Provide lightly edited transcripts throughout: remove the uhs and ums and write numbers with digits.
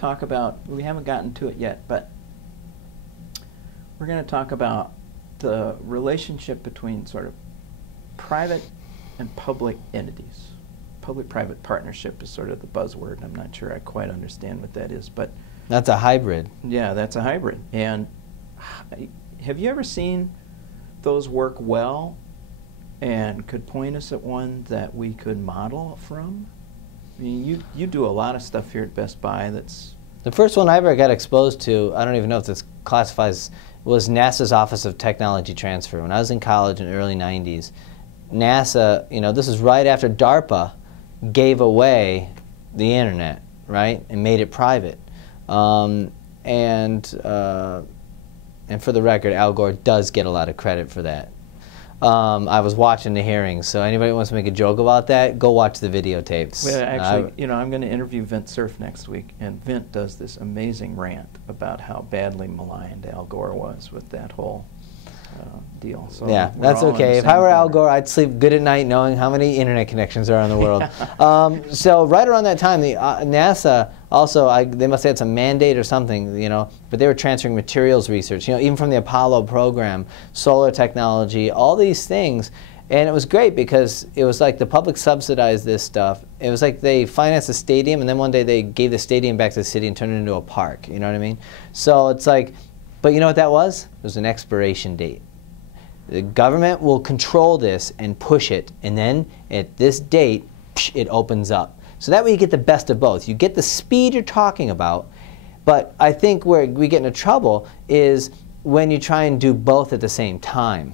talk about, we haven't gotten to it yet, but we're going to talk about the relationship between sort of private and public entities. Public-private partnership is sort of the buzzword. I'm not sure I quite understand what that is, but that's a hybrid. Yeah, that's a hybrid. And have you ever seen those work well and could point us at one that we could model from? I mean, you do a lot of stuff here at Best Buy that's... The first one I ever got exposed to, I don't even know if this classifies, was NASA's Office of Technology Transfer. When I was in college in the early 90s, NASA, you know, this is right after DARPA gave away the internet, right, and made it private. And for the record, Al Gore does get a lot of credit for that. I was watching the hearings, so anybody who wants to make a joke about that, go watch the videotapes. Well, actually, you know, I'm going to interview Vint Cerf next week, and Vint does this amazing rant about how badly maligned Al Gore was with that whole deal. So yeah, that's okay. If I were Al Gore, I'd sleep good at night knowing how many internet connections are in the world. So right around that time, the NASA also, they must have had some mandate or something, you know, but they were transferring materials research, you know, even from the Apollo program, solar technology, all these things. And it was great because it was like the public subsidized this stuff. It was like they financed a stadium, and then one day they gave the stadium back to the city and turned it into a park, you know what I mean? So it's like, but you know what that was? It was an expiration date. The government will control this and push it, and then at this date, it opens up. So that way you get the best of both. You get the speed you're talking about, but I think where we get into trouble is when you try and do both at the same time,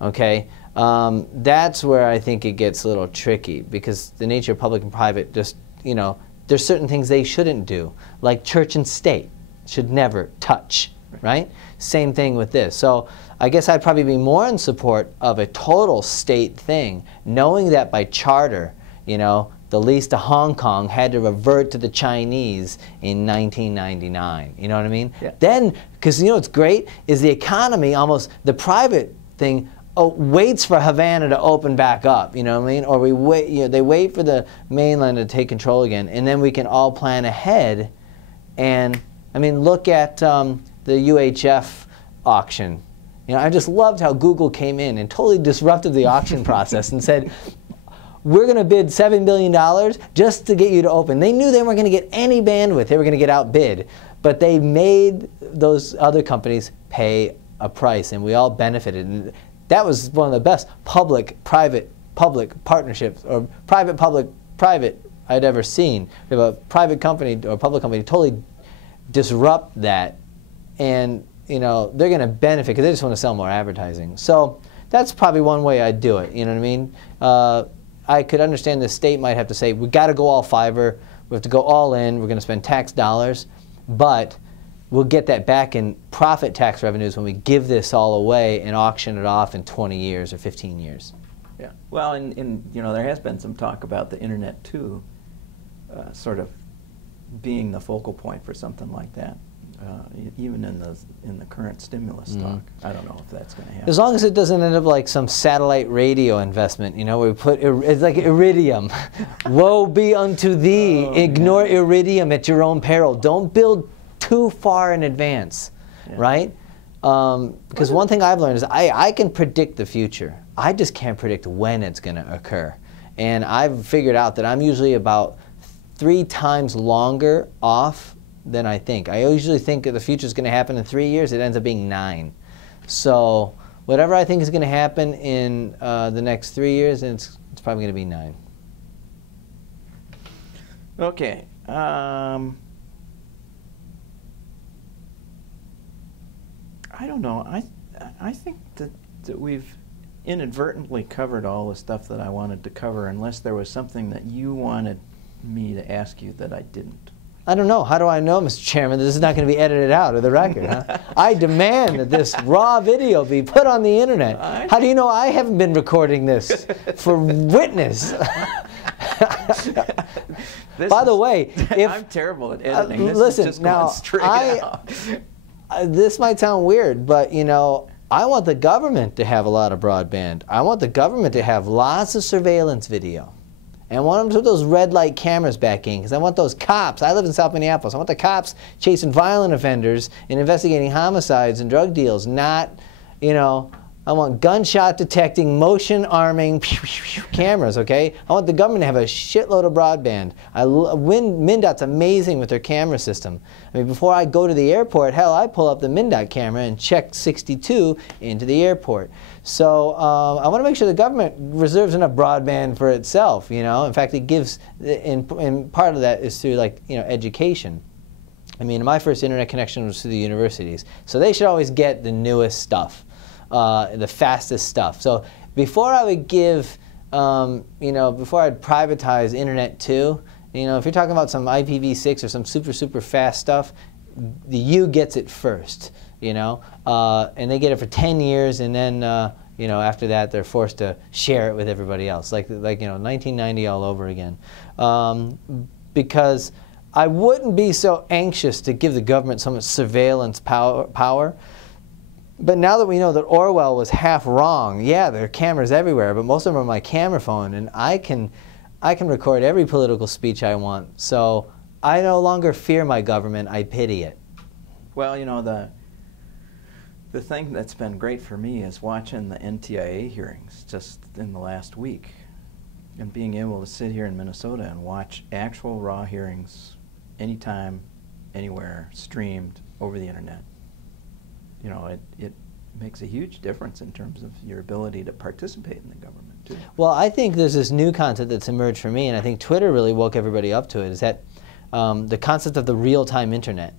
okay? That's where I think it gets a little tricky, because the nature of public and private just, you know, there's certain things they shouldn't do, like church and state should never touch, right? Same thing with this. So I guess I'd probably be more in support of a total state thing, knowing that by charter, you know, the lease to Hong Kong had to revert to the Chinese in 1999. You know what I mean? Yeah. Then, because you know what's great is the economy, almost the private thing, waits for Havana to open back up. You know what I mean? Or we wait. You know, they wait for the mainland to take control again, and then we can all plan ahead. And I mean, look at the UHF auction. You know, I just loved how Google came in and totally disrupted the auction process and said, we're going to bid $7 billion just to get you to open. They knew they weren't going to get any bandwidth. They were going to get outbid. But they made those other companies pay a price, and we all benefited. And that was one of the best public-private partnerships, or private-public-private I'd ever seen. We have a private company or public company totally disrupt that, and you know, they're going to benefit because they just want to sell more advertising. So that's probably one way I'd do it. You know what I mean? I could understand the state might have to say, we've got to go all fiber. We have to go all in. We're going to spend tax dollars. But we'll get that back in profit tax revenues when we give this all away and auction it off in 20 years or 15 years. Yeah. Well, and you know, there has been some talk about the internet too, sort of being the focal point for something like that. Even in the current stimulus talk. I don't know if that's going to happen. As long as it doesn't end up like some satellite radio investment, you know, where we put, it's like iridium. Woe be unto thee, ignore iridium at your own peril. Don't build too far in advance, right? Because one thing I've learned is I can predict the future. I just can't predict when it's going to occur. And I've figured out that I'm usually about 3 times longer off than I think. I usually think that the future is going to happen in 3 years. It ends up being 9. So whatever I think is going to happen in the next 3 years, it's probably going to be 9. Okay. I don't know. I think that we've inadvertently covered all the stuff that I wanted to cover, unless there was something that you wanted me to ask you that I didn't. I don't know. How do I know, Mr. Chairman, that this is not going to be edited out of the record? Huh? I demand that this raw video be put on the internet. How do you know I haven't been recording this for witness? By the way, if I'm terrible at editing. This listen, is just now going straight out. This might sound weird, but you know, I want the government to have a lot of broadband. I want the government to have lots of surveillance video. And I want them to put those red light cameras back in, because I want those cops. I live in South Minneapolis. I want the cops chasing violent offenders and investigating homicides and drug deals, not, you know, I want gunshot detecting, motion arming cameras, okay? I want the government to have a shitload of broadband. MnDOT's amazing with their camera system. I mean, before I go to the airport, hell, I pull up the MnDOT camera and check 62 into the airport. So I want to make sure the government reserves enough broadband for itself, you know? In fact, it gives, and part of that is through, like, you know, education. I mean, my first internet connection was through the universities. So they should always get the newest stuff. The fastest stuff. So before I would give, you know, before I'd privatize Internet 2, you know, if you're talking about some IPv6 or some super fast stuff, the U gets it first, you know, and they get it for 10 years, and then, you know, after that they're forced to share it with everybody else, like you know, 1990 all over again, because I wouldn't be so anxious to give the government so much surveillance power. But now that we know that Orwell was half wrong, yeah, there are cameras everywhere, but most of them are on my camera phone, and I can record every political speech I want. So I no longer fear my government, I pity it. Well, you know, the thing that's been great for me is watching the NTIA hearings just in the last week, and being able to sit here in Minnesota and watch actual raw hearings anytime, anywhere, streamed over the internet. You know, it makes a huge difference in terms of your ability to participate in the government, too. Well, I think there's this new concept that's emerged for me, and I think Twitter really woke everybody up to it, is that the concept of the real-time internet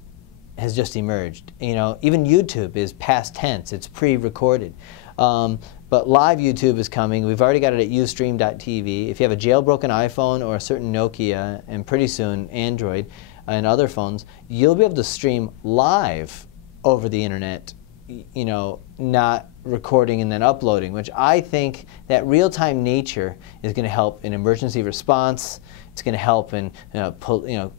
has just emerged. You know, even YouTube is past tense. It's pre-recorded. But live YouTube is coming. We've already got it at Ustream.tv. If you have a jailbroken iPhone or a certain Nokia, and pretty soon Android and other phones, you'll be able to stream live over the internet, you know, not recording and then uploading, which I think that real-time nature is going to help in emergency response. It's going to help in, you know,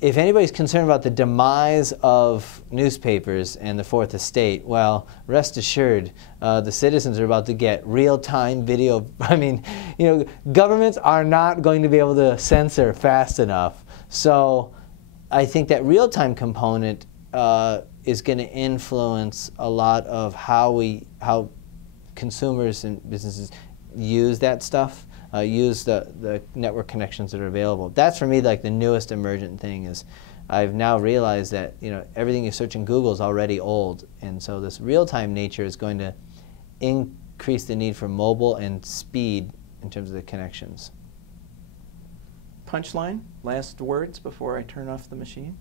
if anybody's concerned about the demise of newspapers and the Fourth Estate, well, rest assured, the citizens are about to get real-time video. I mean, you know, governments are not going to be able to censor fast enough. So I think that real-time component is going to influence a lot of how consumers and businesses use that stuff, use the network connections that are available. That's for me like the newest emergent thing. Is I've now realized that, you know, everything you search in Google is already old, and so this real-time nature is going to increase the need for mobile and speed in terms of the connections. Punchline, last words before I turn off the machine?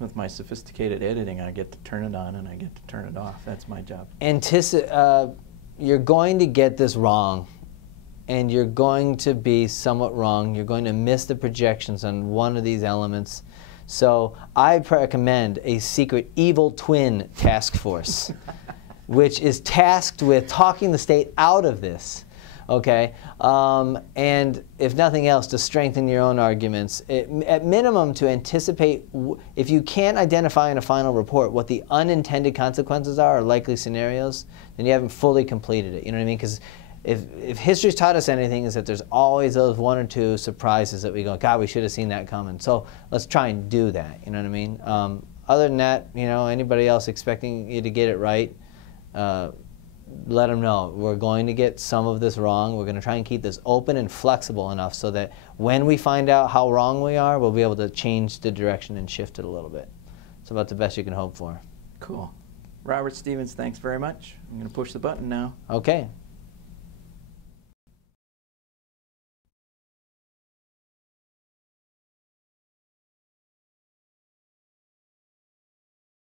With my sophisticated editing, I get to turn it on and I get to turn it off. That's my job. You're going to get this wrong, and you're going to be somewhat wrong. You're going to miss the projections on one of these elements. So I recommend a secret evil twin task force, which is tasked with talking the state out of this. Okay, and if nothing else, to strengthen your own arguments. At minimum, to anticipate, if you can't identify in a final report what the unintended consequences are or likely scenarios, then you haven't fully completed it. You know what I mean? Because if history's taught us anything, is that there's always those one or two surprises that we go, God, we should have seen that coming. So let's try and do that. You know what I mean? Other than that, you know, anybody else expecting you to get it right, let them know we're going to get some of this wrong. We're going to try and keep this open and flexible enough so that when we find out how wrong we are, we'll be able to change the direction and shift it a little bit. It's about the best you can hope for. Cool. Robert Stevens, thanks very much. I'm going to push the button now. Okay.